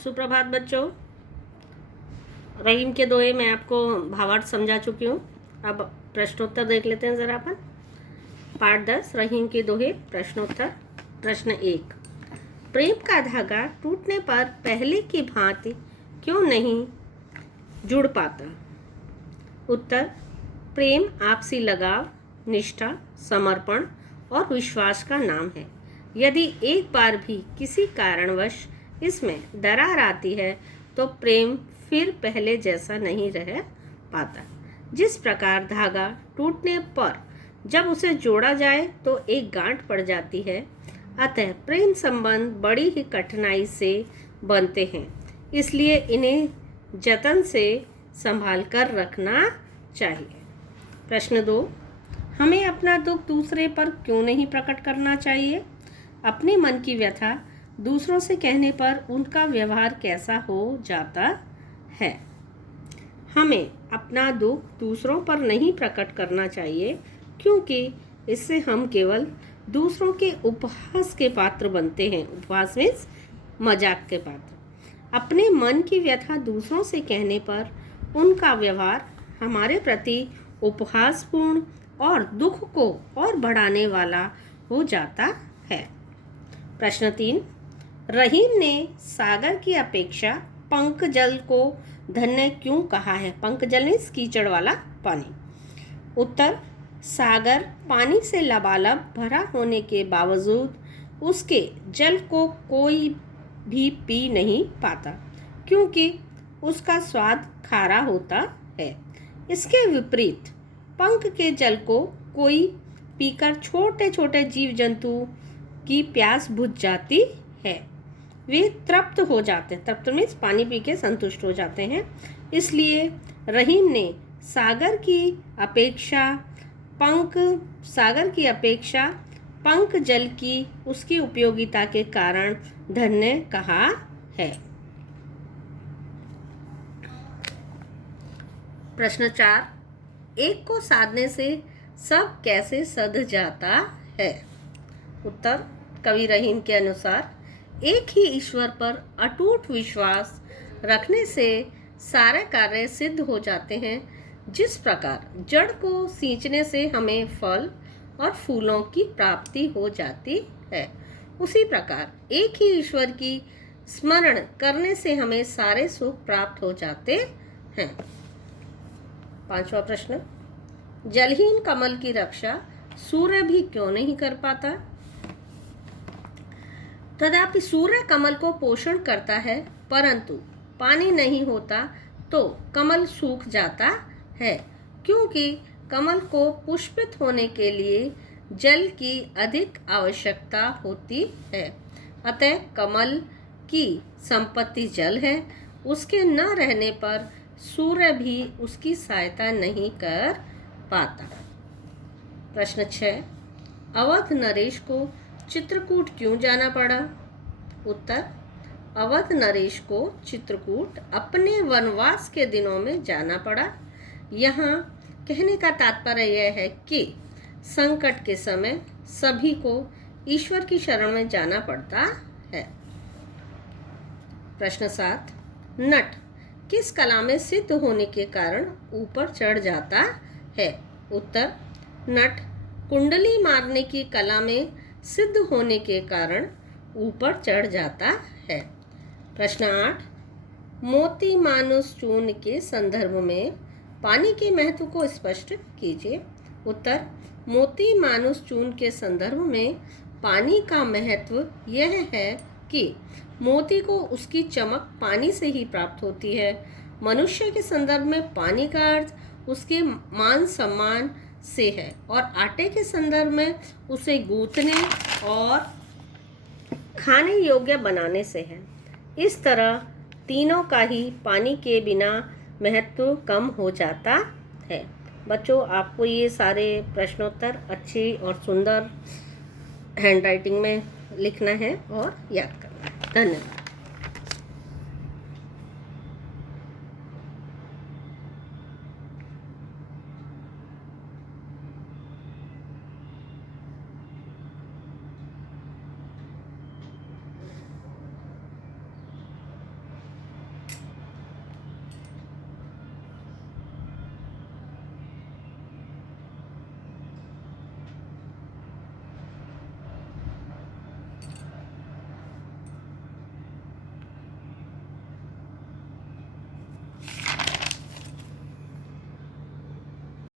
सुप्रभात बच्चों। रहीम के दोहे मैं आपको भावार्थ समझा चुकी हूँ। अब प्रश्नोत्तर देख लेते हैं ज़रा अपन। पाठ 10 रहीम के दोहे प्रश्नोत्तर। प्रश्न 1, प्रेम का धागा टूटने पर पहले की भांति क्यों नहीं जुड़ पाता? उत्तर, प्रेम आपसी लगाव, निष्ठा, समर्पण और विश्वास का नाम है। यदि एक बार भी किसी कारणवश इसमें दरार आती है तो प्रेम फिर पहले जैसा नहीं रह पाता। जिस प्रकार धागा टूटने पर जब उसे जोड़ा जाए तो एक गांठ पड़ जाती है, अतः प्रेम संबंध बड़ी ही कठिनाई से बनते हैं। इसलिए इन्हें जतन से संभाल कर रखना चाहिए। प्रश्न 2, हमें अपना दुख दूसरे पर क्यों नहीं प्रकट करना चाहिए? अपने मन की व्यथा दूसरों से कहने पर उनका व्यवहार कैसा हो जाता है? हमें अपना दुख दूसरों पर नहीं प्रकट करना चाहिए, क्योंकि इससे हम केवल दूसरों के उपहास के पात्र बनते हैं। उपहास मीन्स मजाक के पात्र। अपने मन की व्यथा दूसरों से कहने पर उनका व्यवहार हमारे प्रति उपहासपूर्ण और दुख को और बढ़ाने वाला हो जाता है। प्रश्न 3, रहीम ने सागर की अपेक्षा पंक जल को धन्य क्यों कहा है? पंक जल मीन्स कीचड़ वाला पानी। उत्तर, सागर पानी से लबालब भरा होने के बावजूद उसके जल को कोई भी पी नहीं पाता, क्योंकि उसका स्वाद खारा होता है। इसके विपरीत पंक के जल को कोई पीकर छोटे छोटे जीव जंतु की प्यास बुझ जाती है। वे तृप्त हो जाते हैं। तृप्त मीन्स पानी पी के संतुष्ट हो जाते हैं। इसलिए रहीम ने सागर की अपेक्षा पंक जल की उसकी उपयोगिता के कारण धन्य कहा है। प्रश्न 4, एक को साधने से सब कैसे सध जाता है? उत्तर, कवि रहीम के अनुसार एक ही ईश्वर पर अटूट विश्वास रखने से सारे कार्य सिद्ध हो जाते हैं। जिस प्रकार जड़ को सींचने से हमें फल और फूलों की प्राप्ति हो जाती है, उसी प्रकार एक ही ईश्वर की स्मरण करने से हमें सारे सुख प्राप्त हो जाते हैं। 5वां प्रश्न, जलहीन कमल की रक्षा सूर्य भी क्यों नहीं कर पाता? तथापि सूर्य कमल को पोषण करता है, परंतु पानी नहीं होता तो कमल सूख जाता है, क्योंकि कमल को पुष्पित होने के लिए जल की अधिक आवश्यकता होती है। अतः कमल की संपत्ति जल है। उसके न रहने पर सूर्य भी उसकी सहायता नहीं कर पाता। प्रश्न 6, अवध नरेश को चित्रकूट क्यों जाना पड़ा? उत्तर, अवध नरेश को चित्रकूट अपने वनवास के दिनों में जाना पड़ा। यहाँ कहने का तात्पर्य यह है कि संकट के समय सभी को ईश्वर की शरण में जाना पड़ता है। प्रश्न 7, नट किस कला में सिद्ध होने के कारण ऊपर चढ़ जाता है? उत्तर, नट कुंडली मारने की कला में सिद्ध होने के कारण ऊपर चढ़ जाता है। प्रश्न 8, मोती मानुष चूर्ण के संदर्भ में पानी के महत्व को स्पष्ट कीजिए। उत्तर, मोती मानुष चूर्ण के संदर्भ में पानी का महत्व यह है कि मोती को उसकी चमक पानी से ही प्राप्त होती है। मनुष्य के संदर्भ में पानी का अर्थ उसके मान सम्मान से है, और आटे के संदर्भ में उसे गूंथने और खाने योग्य बनाने से है। इस तरह तीनों का ही पानी के बिना महत्व कम हो जाता है। बच्चों, आपको ये सारे प्रश्नोत्तर अच्छी और सुंदर हैंडराइटिंग में लिखना है और याद करना है। धन्यवाद।